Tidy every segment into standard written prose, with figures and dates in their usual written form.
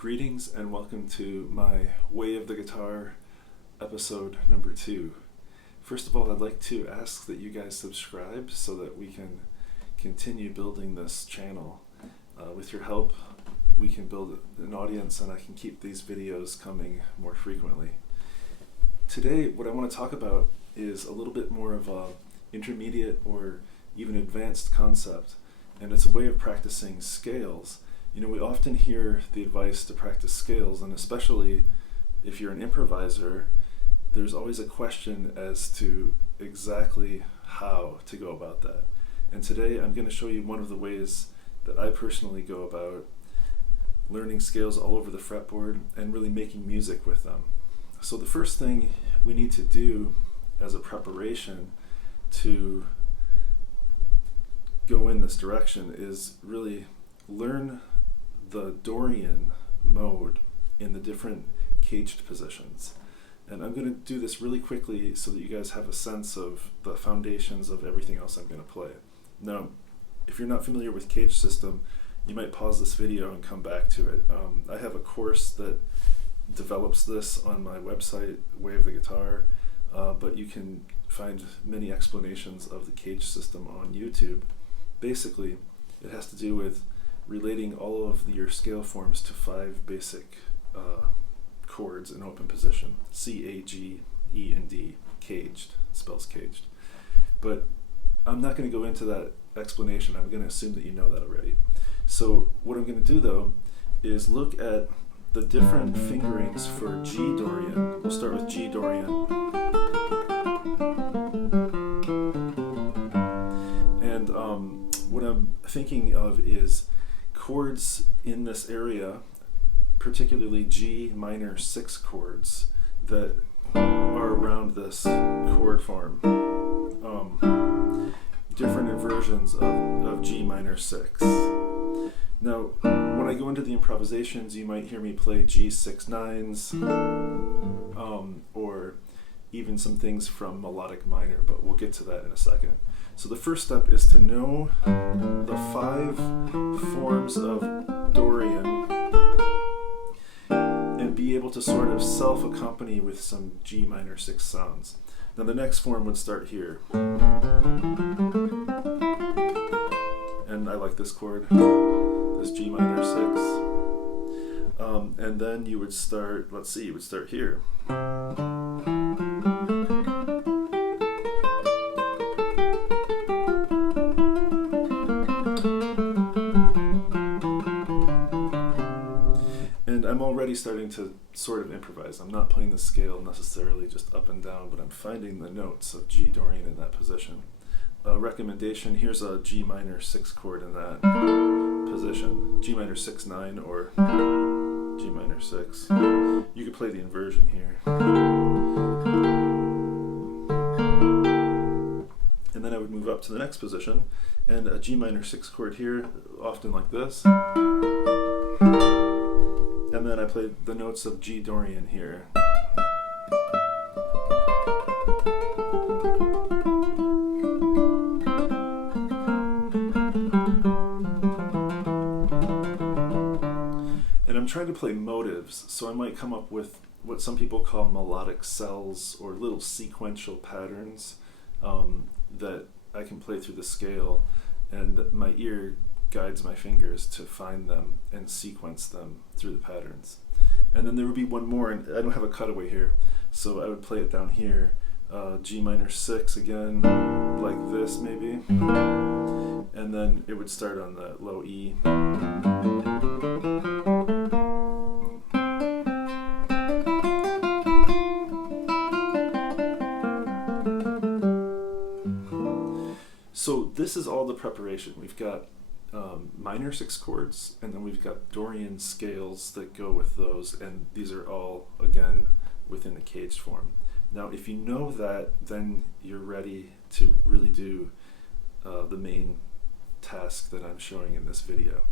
Greetings and welcome to my Way of the Guitar episode number 2. First of all, I'd like to ask that you guys subscribe so that we can continue building this channel. With your help, we can build an audience and I can keep these videos coming more frequently. Today, what I want to talk about is a little bit more of a intermediate or even advanced concept, and it's a way of practicing scales. You know, we often hear the advice to practice scales, and especially if you're an improviser, there's always a question as to exactly how to go about that. And today I'm going to show you one of the ways that I personally go about learning scales all over the fretboard and really making music with them. So the first thing we need to do as a preparation to go in this direction is really learn the Dorian mode in the different caged positions. And I'm going to do this really quickly so that you guys have a sense of the foundations of everything else I'm going to play. Now, if you're not familiar with cage system, you might pause this video and come back to it. I have a course that develops this on my website, Way of the Guitar, but you can find many explanations of the cage system on YouTube. Basically, it has to do with relating all of your scale forms to 5 basic chords in open position. C, A, G, E, and D. Caged. It spells caged. But I'm not going to go into that explanation. I'm going to assume that you know that already. So what I'm going to do, though, is look at the different fingerings for G Dorian. We'll start with G Dorian. And what I'm thinking of is chords in this area, particularly G minor 6 chords that are around this chord form. Different inversions of G minor 6. Now, when I go into the improvisations, you might hear me play G6 9s, or even some things from melodic minor, but we'll get to that in a second. So the first step is to know the 5 forms of Dorian and be able to sort of self-accompany with some G minor 6 sounds. Now the next form would start here. And I like this chord, this G minor 6. And then you would start, you would start here. And I'm already starting to sort of improvise. I'm not playing the scale necessarily just up and down, but I'm finding the notes of G Dorian in that position. Recommendation, here's a G minor 6 chord in that position. G minor 6 9 or G minor 6. You could play the inversion here. And then I would move up to the next position and a G minor 6 chord here, often like this. And then I play the notes of G Dorian here. And I'm trying to play motives, so I might come up with what some people call melodic cells or little sequential patterns that I can play through the scale, and my ear guides my fingers to find them and sequence them through the patterns. And then there would be one more, and I don't have a cutaway here, so I would play it down here, G minor 6 again, like this maybe, and then it would start on the low E. So this is all the preparation. We've got minor 6 chords, and then we've got Dorian scales that go with those, and these are all, again, within the caged form. Now, if you know that, then you're ready to really do the main task that I'm showing in this video.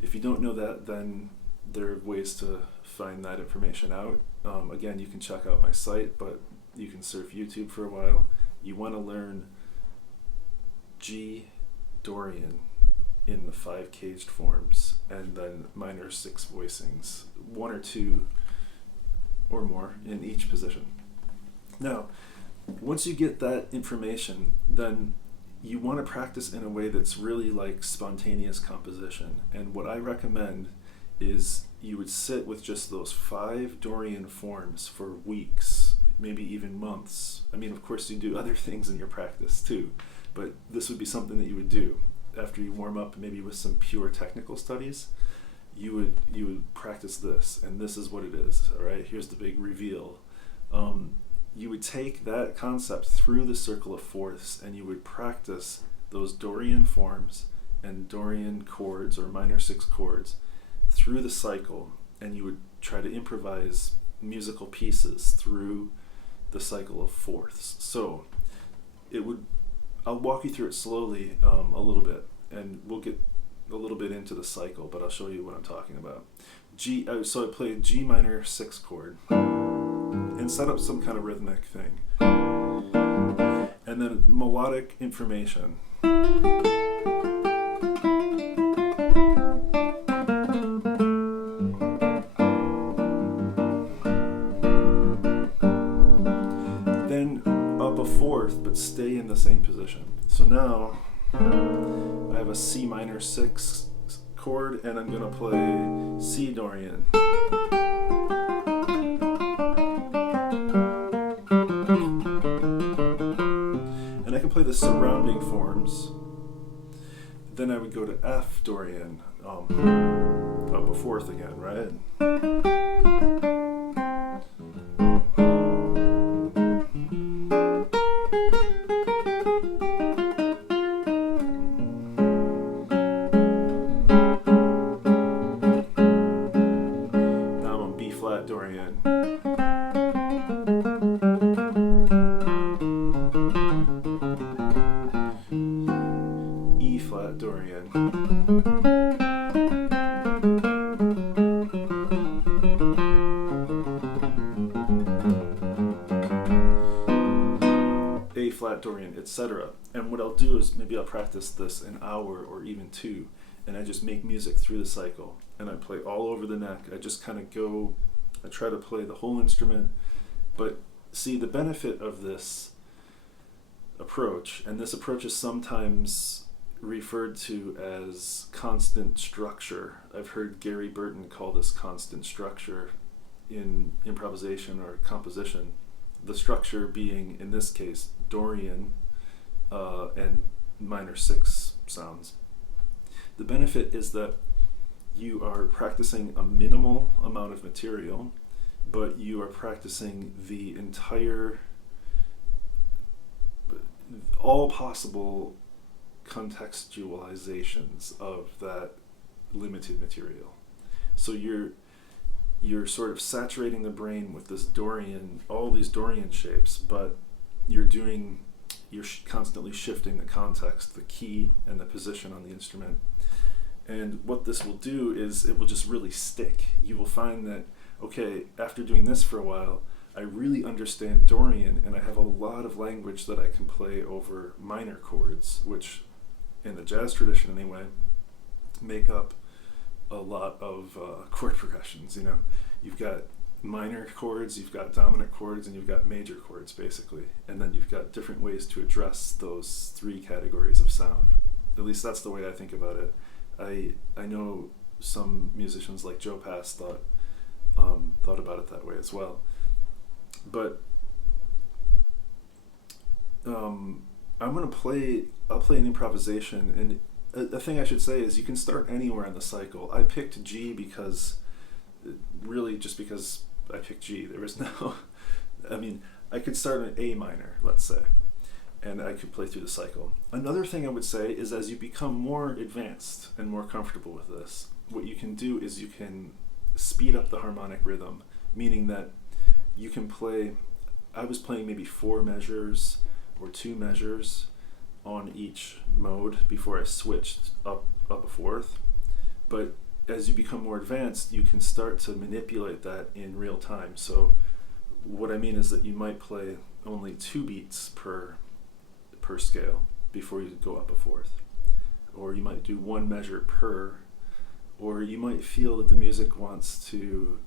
If you don't know that, then there are ways to find that information out. Again, you can check out my site, but you can surf YouTube for a while. You want to learn G Dorian in the 5 caged forms, and then minor 6 voicings one or two or more in each position. Now, once you get that information, then you want to practice in a way that's really like spontaneous composition. And what I recommend is you would sit with just those 5 Dorian forms for weeks, maybe even months. I mean, of course, you do other things in your practice too, but this would be something that you would do after you warm up, maybe with some pure technical studies. You would practice this, and this is what it is. All right, here's the big reveal. You would take that concept through the circle of fourths, and you would practice those Dorian forms and Dorian chords or minor 6 chords through the cycle, and you would try to improvise musical pieces through the cycle of fourths. So I'll walk you through it slowly a little bit, and we'll get a little bit into the cycle, but I'll show you what I'm talking about. So I play G minor 6 chord and set up some kind of rhythmic thing, and then melodic information. Then up a fourth, but stay in the same position. So now I have a C minor 6 chord, and I'm going to play C Dorian. And I can play the surrounding forms. Then I would go to F Dorian, up a fourth again, right? Dorian. E flat Dorian. A flat Dorian, etc. And what I'll do is maybe I'll practice this an hour or even 2, and I just make music through the cycle, and I play all over the neck. I just kind of go, I try to play the whole instrument. But see, the benefit of this approach, and this approach is sometimes referred to as constant structure. I've heard Gary Burton call this constant structure in improvisation or composition. The structure being, in this case, Dorian and minor 6 sounds. The benefit is that you are practicing a minimal amount of material, but you are practicing the entire, all possible contextualizations of that limited material. So you're sort of saturating the brain with this Dorian, all these Dorian shapes, but you're constantly shifting the context, the key, and the position on the instrument. And what this will do is it will just really stick. You will find that, okay, after doing this for a while, I really understand Dorian, and I have a lot of language that I can play over minor chords, which in the jazz tradition anyway, make up a lot of chord progressions. You know, you've got minor chords, you've got dominant chords, and you've got major chords, basically. And then you've got different ways to address those 3 categories of sound. At least that's the way I think about it. I know some musicians like Joe Pass thought about it that way as well. But I'll play an improvisation, and a thing I should say is you can start anywhere in the cycle. I picked G because I picked G. There was no, I mean, I could start in A minor, let's say, and I could play through the cycle. Another thing I would say is as you become more advanced and more comfortable with this, what you can do is you can speed up the harmonic rhythm, meaning that you can play, I was playing maybe 4 measures or 2 measures on each mode before I switched up a fourth. But as you become more advanced, you can start to manipulate that in real time. So what I mean is that you might play only 2 beats per scale before you go up a fourth. Or you might do 1 measure per or you might feel that the music wants to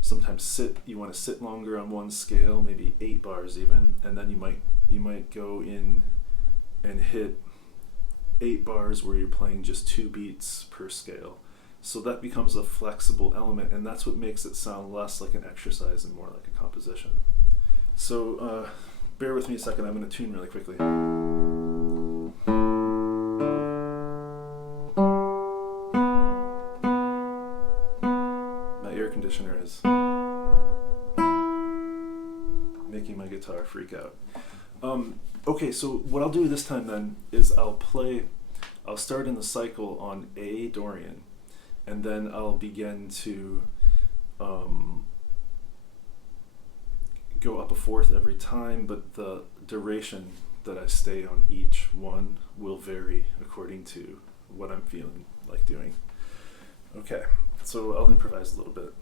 sometimes you want to sit longer on one scale, maybe 8 bars even, and then you might go in and hit 8 bars where you're playing just 2 beats per scale. So that becomes a flexible element, and that's what makes it sound less like an exercise and more like a composition. So bear with me a second, I'm going to tune really quickly. My air conditioner is making my guitar freak out. Okay, so what I'll do this time then is I'll start in the cycle on A Dorian, and then I'll begin to go up a fourth every time, but the duration that I stay on each one will vary according to what I'm feeling like doing. Okay, so I'll improvise a little bit.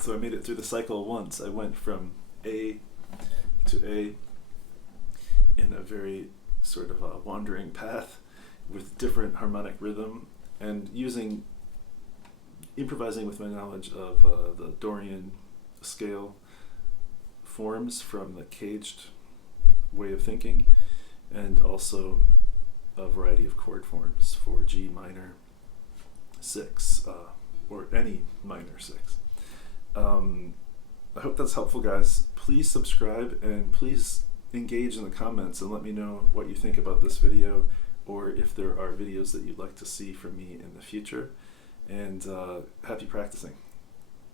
So I made it through the cycle once. I went from A to A in a very sort of a wandering path with different harmonic rhythm, and improvising with my knowledge of the Dorian scale forms from the caged way of thinking, and also a variety of chord forms for G minor 6 or any minor 6. I hope that's helpful, guys. Please subscribe and please engage in the comments and let me know what you think about this video, or if there are videos that you'd like to see from me in the future. And happy practicing.